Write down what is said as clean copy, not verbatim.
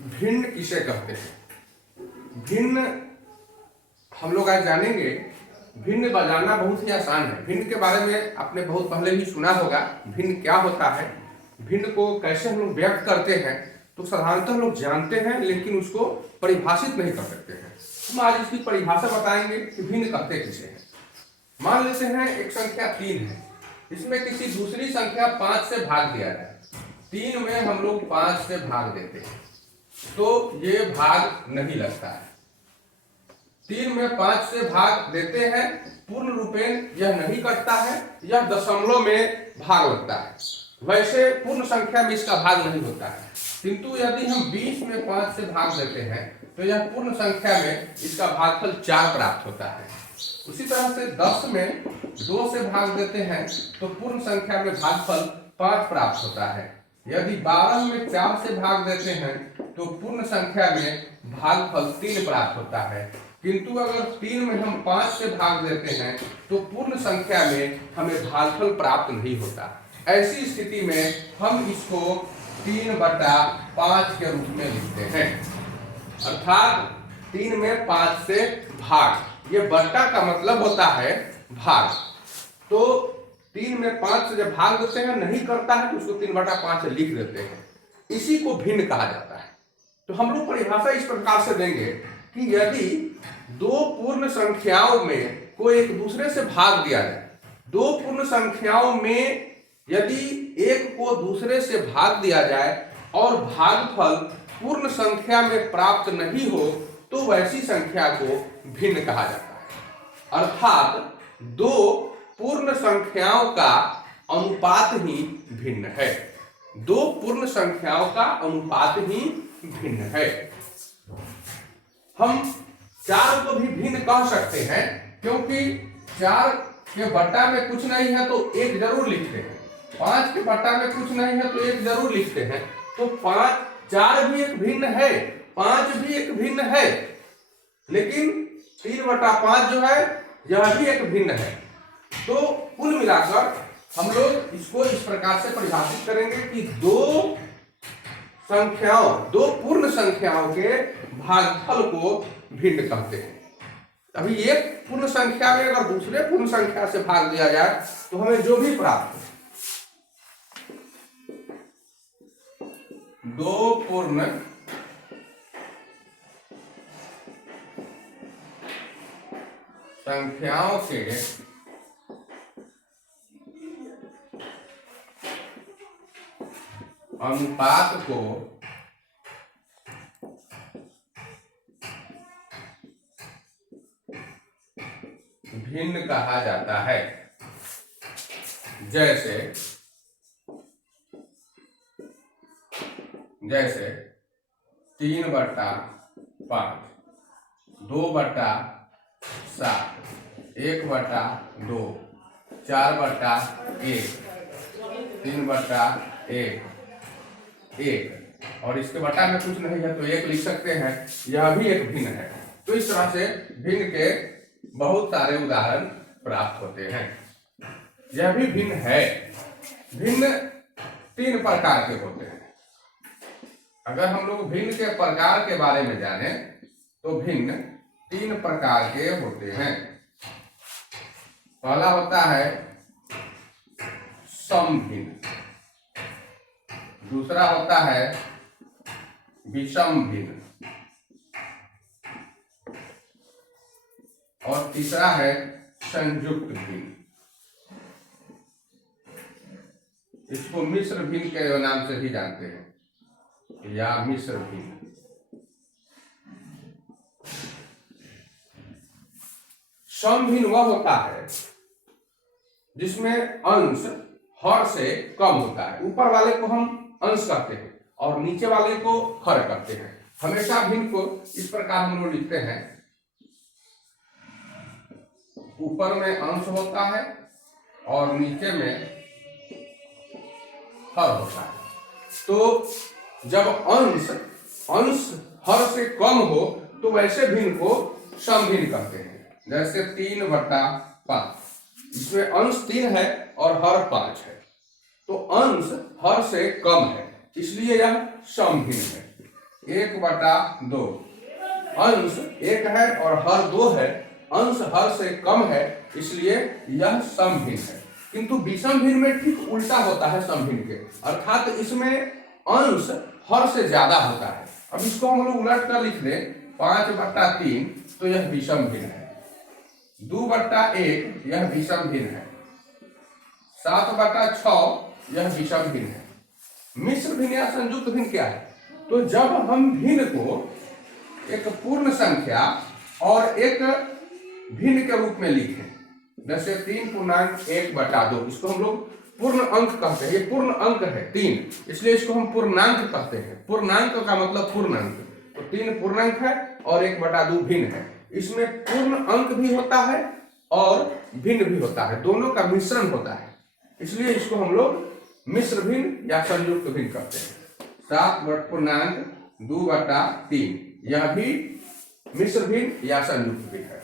भिन्न किसे कहते हैं? भिन्न हम लोग आज जानेंगे। भिन्न जानना बहुत ही आसान है। भिन्न के बारे में आपने बहुत पहले ही सुना होगा। भिन्न क्या होता है, भिन्न को कैसे हम लोग व्यक्त करते हैं, तो साधारणतः लोग जानते हैं लेकिन उसको परिभाषित नहीं कर सकते हैं। हम आज इसकी परिभाषा बताएंगे कि भिन्न कहते किसे हैं। मान लेते हैं एक संख्या 3 है, इसमें किसी दूसरी संख्या 5 से भाग दिया जाए। 3 में हम लोग 5 से भाग देते हैं तो ये भाग नहीं लगता है। 3 में 5 से भाग देते हैं, पूर्ण रूपेण यह नहीं कटता है, यह दशमलव में भाग लगता है। वैसे पूर्ण संख्या में इसका भाग नहीं होता है, किंतु यदि हम 20 में 5 से भाग देते हैं तो यह पूर्ण संख्या में इसका भागफल 4 प्राप्त होता है। उसी तरह से 10 में 2 से भाग देते हैं तो पूर्ण संख्या में भागफल 5 प्राप्त होता है। यदि 12 में 4 से भाग देते हैं तो पूर्ण संख्या में भागफल 3 प्राप्त होता है, किंतु अगर 3 में हम 5 से भाग देते हैं तो पूर्ण संख्या में हमें भागफल प्राप्त नहीं होता। ऐसी स्थिति में हम इसको 3/5 के रूप में लिखते हैं, अर्थात 3 में 5 से भाग। ये बट्टा का मतलब होता है भाग। तो 3 में 5 से जब भाग देते हैं नहीं करता है तो उसको 3/5 से लिख देते हैं। इसी को भिन्न कहा जाता है। तो हम लोग परिभाषा इस प्रकार से देंगे कि यदि दो पूर्ण संख्याओं में कोई एक दूसरे से भाग दिया जाए, दो पूर्ण संख्याओं में यदि एक को दूसरे से भाग दिया जाए और भागफल पूर्ण संख्या में प्राप्त नहीं हो तो वैसी संख्या को भिन्न कहा जाता है। अर्थात दो पूर्ण संख्याओं का अनुपात ही भिन्न है। दो पूर्ण संख्याओं का अनुपात ही भिन्न है। हम 4 को भी भिन्न कह सकते हैं, क्योंकि 4 के बट्टा में कुछ नहीं है तो 1 जरूर लिखते हैं। 5 के बट्टा में कुछ नहीं है तो 1 जरूर लिखते हैं। तो 4 भी एक भिन्न है, 5 भी एक भिन्न है, लेकिन 3/5 जो है यह भी एक भिन्न है। तो कुल मिलाकर हम लोग इसको इस प्रकार से परिभाषित करेंगे कि दो पूर्ण संख्याओं के भागफल को भिन्न कहते हैं। अभी एक पूर्ण संख्या में अगर दूसरे पूर्ण संख्या से भाग दिया जाए तो हमें जो भी प्राप्त हो, दो पूर्ण संख्याओं के अनुपात को भिन्न कहा जाता है। जैसे 3/5, 2/7, 1/2, 4/1, 3/1, 1 और इसके बटा में कुछ नहीं है तो 1 लिख सकते हैं। यह भी एक भिन्न है। तो इस तरह से भिन्न के बहुत सारे उदाहरण प्राप्त होते हैं। यह भी भिन्न है। भिन्न 3 प्रकार के होते हैं। अगर हम लोग भिन्न के प्रकार के बारे में जाने तो भिन्न 3 प्रकार के होते हैं। पहला होता है समभिन्न, दूसरा होता है विषम भिन्न और तीसरा है संयुक्त भिन्न। इसको मिश्र भिन्न के नाम से भी जानते हैं या मिश्र भिन्न। समभिन्न वह होता है जिसमें अंश हर से कम होता है। ऊपर वाले को हम अंश कहते हैं और नीचे वाले को हर कहते हैं। हमेशा भिन्न को इस प्रकार हम लोग लिखते हैं, ऊपर में अंश होता है और नीचे में हर होता है। तो जब अंश हर से कम हो तो वैसे भिन्न को समभिन्न कहते हैं। जैसे 3/5, इसमें अंश 3 है और हर 5 है, तो अंश हर से कम है, इसलिए यह समभिन्न है। 1/2। अंश 1 है और हर 2 है, अंश हर से कम है, इसलिए यह समभिन्न है। किंतु विषम भिन्न में ठीक उल्टा होता है समभिन्न के, अर्थात इसमें अंश हर से ज्यादा होता है। अब इसको हम लोग उलट कर लिख दें 5/3, तो यह विषम भिन्न है। 2/1 यह विषम भिन्न है। 7/6 यह विषम भिन्न है। मिश्र भिन्न या संयुक्त भिन्न क्या है? तो जब हम भिन्न को एक पूर्ण संख्या और एक भिन्न के रूप में लिखें, जैसे 3.1/2, इसको हम लोग पूर्ण अंक कहते हैं। ये पूर्ण अंक है 3, इसलिए इसको हम पूर्णांक कहते हैं। पूर्णांक का मतलब पूर्ण अंक। तो 3 पूर्णांक है और 1/2 भिन्न है। इसमें पूर्ण अंक भी होता है और भिन्न भी होता है, दोनों का मिश्रण होता है, इसलिए इसको हम लोग मिश्र भिन्न या संयुक्त भिन्न कहते हैं। 7/2/3 यह भी मिश्र भिन्न या संयुक्त भिन्न है।